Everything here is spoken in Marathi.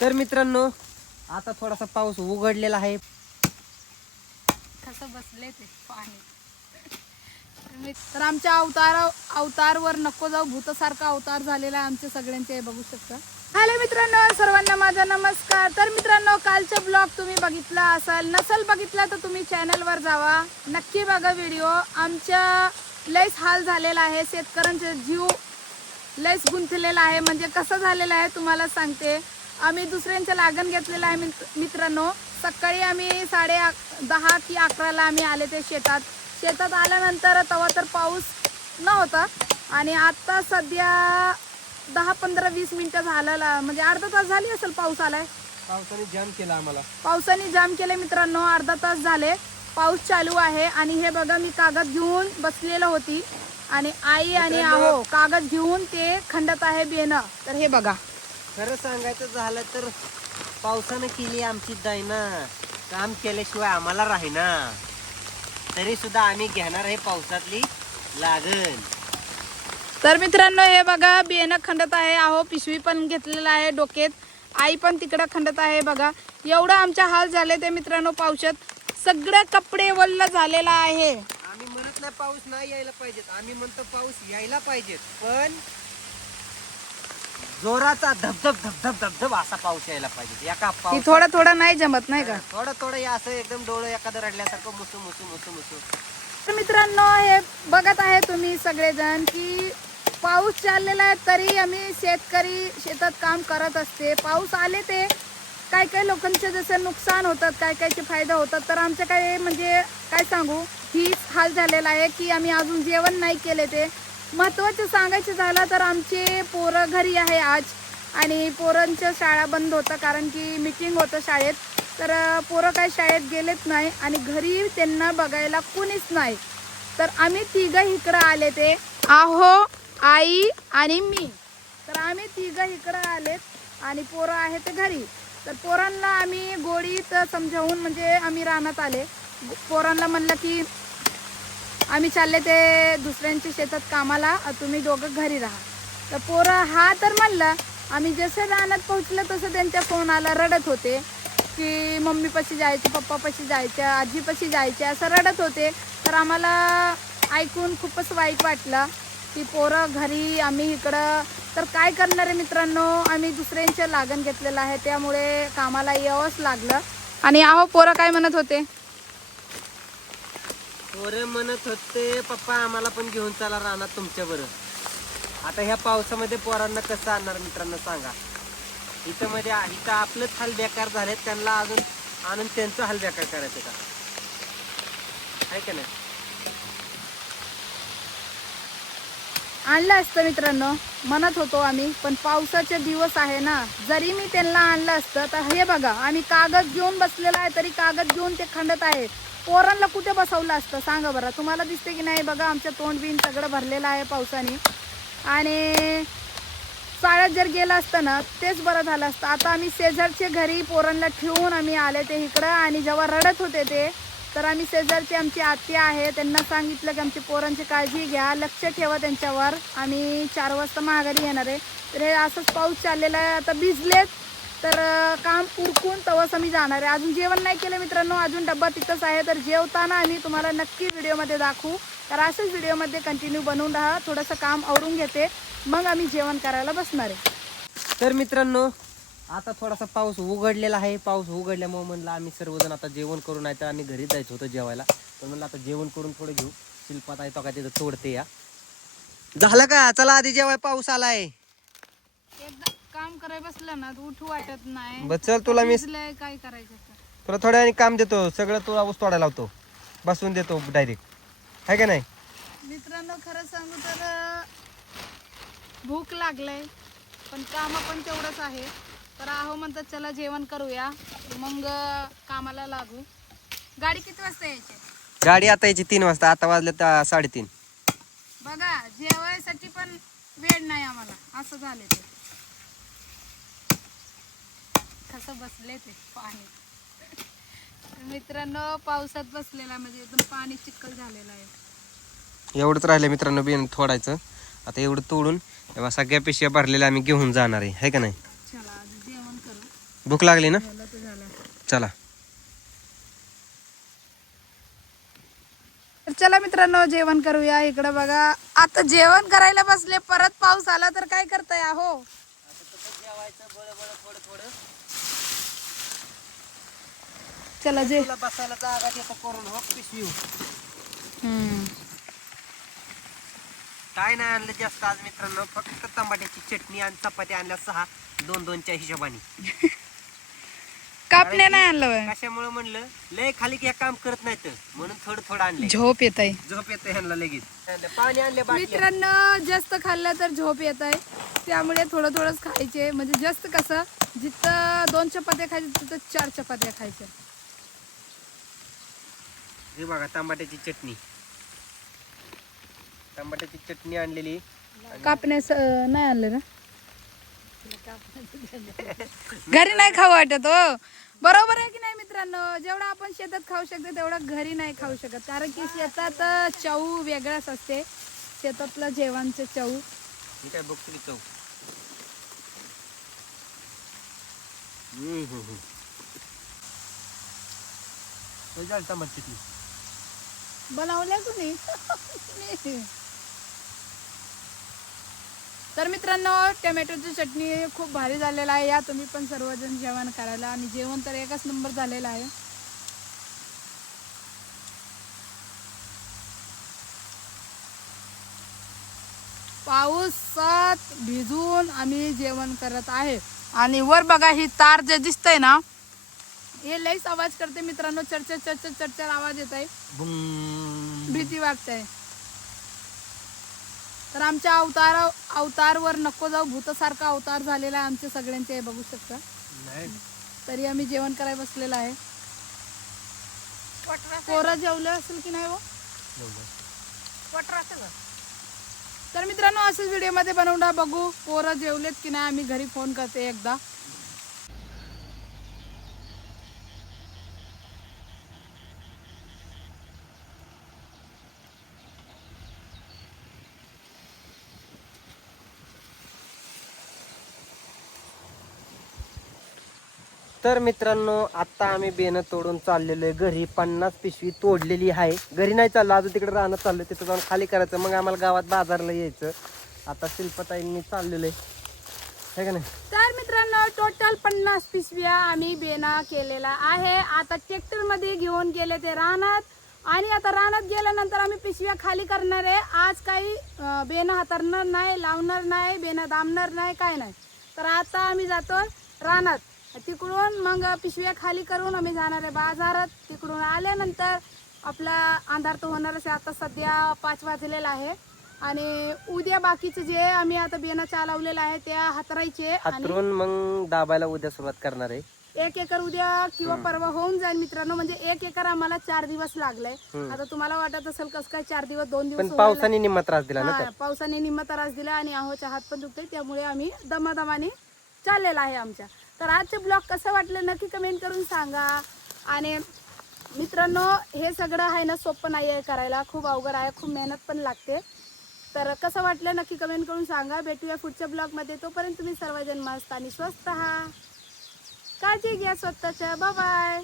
तर मित्रांनो आता थोडासा पाऊस उघडलेला आहे. कसं बसले ते पाणी. तर आमच्या अवतारवर नको जाऊ, भूतासारखा अवतार झालेला आहे आमच्या सगळ्यांचे, बघू शकता. हॅलो मित्रांनो, सर्वांना माझा नमस्कार. तर मित्रांनो, कालचा ब्लॉग तुम्ही बघितला असाल, नसेल बघितला तर तुम्ही चॅनलवर जावा, नक्की बघा व्हिडिओ. आमच्या लयच हाल झालेला आहे, शेतकऱ्यांचा जीव लयच गुंतलेला आहे. म्हणजे कसं झालेलं आहे तुम्हाला सांगते. आम्ही दुसऱ्यांच्या लागण घेतलेलं आहे मित्रांनो. सकाळी आम्ही 10:30 की 11ला आम्ही आले ते शेतात आल्यानंतर तेव्हा तर पाऊस नव्हता आणि आता सध्या 10-15-20 मिनिटं झालेला, म्हणजे अर्धा तास झाली असेल पाऊस आलाय. पावसाने जाम केला आम्हाला. पावसाने जाम केले मित्रांनो, अर्धा तास झाले पाऊस चालू आहे. आणि हे बघा, मी कागद घेऊन बसलेलं होती आणि आई आणि आहो कागद घेऊन ते खंडत आहे बेनं. तर हे बघा, खरं सांगायचं झालं तर पावसानं केली आमची दैना. काम केल्याशिवाय आम्हाला राहीना, तरी सुद्धा आम्ही घेणार आहे पावसातली लागण. तर मित्रांनो हे बघा, बेनं खंडत आहे. आहो पिशवी पण घेतलेला आहे डोक्यात, आई पण तिकडं खंडत आहे. बघा एवढं आमच्या हाल झाले ते मित्रांनो. पावसात सगळे कपडे वल्ल झालेला आहे. आम्ही म्हणत नाही पाऊस नाही यायला पाहिजेत, आम्ही म्हणतो पाऊस यायला पाहिजेत, पण जोराचा धबधब धबधब धबधब असा पाऊस यायला पाहिजे. एका पाऊस थोडं थोडं नाही जमत नाही का. थोडं थोडं असं एकदम डोळं एखादं रडल्यासारखं मुसू मुसू मुसू मुसू. तर मित्रांनो हे बघत आहे तुम्ही सगळेजण की पाऊस चाललेला आहे, तरी आम्ही शेतकरी शेतात काम करत असते. पाऊस आले ते काय काय लोकांचे जसं नुकसान होतात, काय कायचे फायदा होतात. तर आमच्या काय म्हणजे काय सांगू, ही हाल झालेला आहे की आम्ही अजून जेवण नाही केले. ते महत्त्वाचं सांगायचं झालं तर आमचे पोरं घरी आहे आज, आणि पोरांच्या शाळा बंद होतं कारण की मीटिंग होतं शाळेत. तर पोरं काय शाळेत गेलेच नाही आणि घरी त्यांना बघायला कोणीच नाही. तर आम्ही तिघं इकडं आले, ते आहो आई आणि मी. तर आम्ही तिघं इकडं आलेत आणि पोरं आहे ते घरी. तर पोरांना आम्ही गोडीत समजावून म्हणजे आम्ही रानात आले. पोरांना म्हणलं की आम्ही चालले ते दुसऱ्यांच्या शेतात कामाला, तुम्ही दोघं घरी राहा. तर पोरं हा तर म्हणलं. आम्ही जसं रानात पोहोचलं तसं त्यांच्या फोन आला, रडत होते की मम्मीपाशी जायचे, पप्पापाशी जायचं, आजीपाशी जायचे, असं रडत होते. तर आम्हाला ऐकून खूपच वाईट वाटलं की पोरं घरी, आम्ही इकडं. तर काय करणार आहे मित्रांनो, आम्ही दुसऱ्यांचं लागण घेतलेलं आहे, त्यामुळे कामाला यावंच लागलं. आणि आहो पोरं काय म्हणत होते, पोरं म्हणत होते पप्पा आम्हाला पण घेऊन चला रानात तुमच्या बरोबर. आता ह्या पावसामध्ये पोरांना कसं आणणार मित्रांनो सांगा. इथं आपलंच हाल बेकार झालेत, त्यांना अजून आणून त्यांचं हाल बेकार करायचं का, आहे का नाही. आणलं असतं मित्रांनो, म्हणत होतो आम्ही, पण पावसाचे दिवस आहे ना, जरी मी त्यांना आणलं असतं. तर हे बघा, आम्ही कागद घेऊन बसलेला आहे, तरी कागद घेऊन ते खंडत आहे. पोरांना कुठे बसवलं असतं सांगा बरं, तुम्हाला दिसते की नाही. बघा आमच्या तोंड बिन सगळं भरलेलं आहे पावसाने. आणि शाळेत जर गेलं असतं ना तेच बरं झालं असतं. आता आम्ही शेजारच्या घरी पोरांना ठेवून आम्ही आले ते इकडं. आणि जेव्हा रडत होते ते, तर आम्ही शेजारची आमची आत्या आहे, त्यांना सांगितलं की आमच्या पोरांची काळजी घ्या, लक्ष ठेवा त्यांच्यावर, आम्ही 4 वाजता माघारी येणार आहे. तर हे असंच पाऊस चाललेला आहे. आता भिजलेत तर काम उरकून तवस आम्ही जाणार आहे. अजून जेवण नाही केलं मित्रांनो, अजून डब्बा तिथंच आहे. तर जेवताना आम्ही तुम्हाला नक्की व्हिडिओमध्ये दाखवू. तर असंच व्हिडिओमध्ये कंटिन्यू बनवून राहा. थोडंसं काम आवरून घेते, मग आम्ही जेवण करायला बसणार आहे. तर मित्रांनो आता थोडासा पाऊस उघडलेला आहे. पाऊस उघडल्यामुळे म्हणलं आम्ही सर्वजण आता जेवण करून, नाही तर आम्ही घरी जायचं होतं जेवायला. पण म्हणलं आता जेवण करून थोडं घेऊ. शिल्पात आहे तो का तिथं तोडते या. झालं का, चला आधी जेवाय, पाऊस आलाय. एकदा काम करायला बसलं ना उठू वाटत नाही. बस चल, तुला मी काय करायचं तुला थोड्या वेळाने काम देतो, सगळं तुला ऊस तोडायला लावतो, बसून देतो डायरेक्ट, आहे का नाही. मित्रांनो खरं सांगू तर भूक लागलंय, पण काम पण तेवढंच आहे. तर आहो म्हणतात चला जेवण करूया, मग कामाला लागू. गाडी किती वाजता यायची? गाडी आता यायची 3 वाजता, आता वाजले 3:30. बघा जेवायसाठी पण वेळ नाही आम्हाला, असं झाले ते. कसं बसले ते पाणी. मित्रांनो पावसात बसलेला म्हणजे एकदम पाणी चिखल झालेलं आहे. एवढंच राहिलं मित्रांनो बियाणं तोडायचं. आता एवढं तोडून तेव्हा सगळ्या पिशव्या भरलेल्या आम्ही घेऊन जाणार आहे का नाही. चला आधी जेवण करू. भूक लागली ना? झालं तर झालं. चला. तर चला मित्रांनो जेवण करूया. इकडे बघा आता जेवण करायला बसले, परत पाऊस आला तर काय करताय अहो? चला जे तुला बसायला जागा देतो करून हो पिशवी. काय नाही आणलं जास्त आज मित्रांनो, फक्त टमाट्याची चटणी आणि चपाती आणल्या 6 2-2च्या हिशोबाने. कापण्या नाही आणलं होय? कशामुळे म्हणलं लय खाली की हे काम करत नाहीत म्हणून थोडं थोडं आणले. झोप येत आहे झोप येते ह्यांना लगेच. पाणी आणले बाटल्या. मित्रांनो. जास्त खाल्लं तर झोप येत आहे, त्यामुळे थोडं थोडंच खायचे. म्हणजे जास्त कसं जिथं 2 चपात्या खायच्या तिथं 4 चपात्या खायच्या. हे बघा टमाट्याची चटणी. टमाट्याची चटणी आणलेली. कापण्यास नाही आणलं ना? घरी नाही खाऊ वाटत हो. बरोबर आहे की नाही मित्रांनो? जेवढं आपण शेतात खाऊ शकतो तेवढं घरी नाही खाऊ शकत, कारण की शेतात चव वेगळाच असते. शेतातलं जेवणचे चव. मी काय बघतो की चव. टमाट चटणी बनवल्या कुणी? तर मित्रांनो टोमॅटोची चटणी खूप भारी झालेला आहे. या तुम्ही पण सर्वजण जेवण करायला, आणि जेवण तर एकच नंबर झालेला आहे. पाऊसात भिजून आम्ही जेवण करत आहे. आणि वर बघा ही तार जे दिसतंय ना, हे लईच आवाज करते मित्रांनो. चरचर चरचर चरचर आवाज येत आहे. भीती वाटते. तर आमच्या अवतारवर नको जाऊ, भूतासारखा अवतार झालेला आहे आमच्या सगळ्यांचे, हे बघू शकता. तरी आम्ही जेवण करायला बसलेलं आहे. पोरं जेवलं असेल की नाही हो? तर मित्रांनो असंच व्हिडिओ मध्ये बनवून बघू पोरं जेवलेत की नाही. आम्ही घरी फोन करते एकदा. तर मित्रांनो आता आम्ही बेनं तोडून चाललेलो आहे घरी. 50 पिशवी तोडलेली आहे. घरी नाही चाललो अजून, तिकडे राहणं चाललं, तिथं जाऊन खाली करायचं, मग आम्हाला गावात बाजारला यायचं. आता शिल्पताईंनी चाललेलं आहे का नाही? तर मित्रांनो टोटल 50 पिशव्या आम्ही बेना केलेला आहे. आता ट्रॅक्टर मध्ये घेऊन गेले ते रानात, आणि आता रानात गेल्यानंतर आम्ही पिशव्या खाली करणार आहे. आज काही बेना हातरणार नाही, लावणार नाही, बेना दामणार नाही, काय नाही. तर आता आम्ही जातो रानात. तिकडून मग पिशव्या खाली करून आम्ही जाणार आहे बाजारात. तिकडून आल्यानंतर आपला अंधार तर होणारच आहे. आता सध्या 5 वाजलेला आहे, आणि उद्या बाकीचे जे आम्ही आता बेना चालवलेला आहे त्या हातरायचे, हातरून मग दाबायला उद्या सुरुवात करणार आहे. 1 एकर उद्या किंवा परवा होऊन जाईल मित्रांनो. म्हणजे 1 एकर आम्हाला 4 दिवस लागलाय. आता तुम्हाला वाटत असेल कसं काय 4 दिवस 2 दिवस? पण पावसाने निम्मा त्रास दिला ना. पावसाने निम्मा त्रास दिला, आणि अहोच्या हात पण दुखते, त्यामुळे आम्ही दमादमाने चाललेला आहे आमच्या. तर आजचे ब्लॉग कसं वाटलं नक्की कमेंट करून सांगा. आणि मित्रांनो हे सगळं आहे ना सोपं नाही आहे करायला, खूप अवघड आहे, खूप मेहनत पण लागते. तर कसं वाटलं नक्की कमेंट करून सांगा. भेटूया पुढच्या ब्लॉगमध्ये. तोपर्यंत तुम्ही सर्वजण मस्त आणि स्वस्त राहा. काळजी घ्या स्वतःच्या. Bye bye.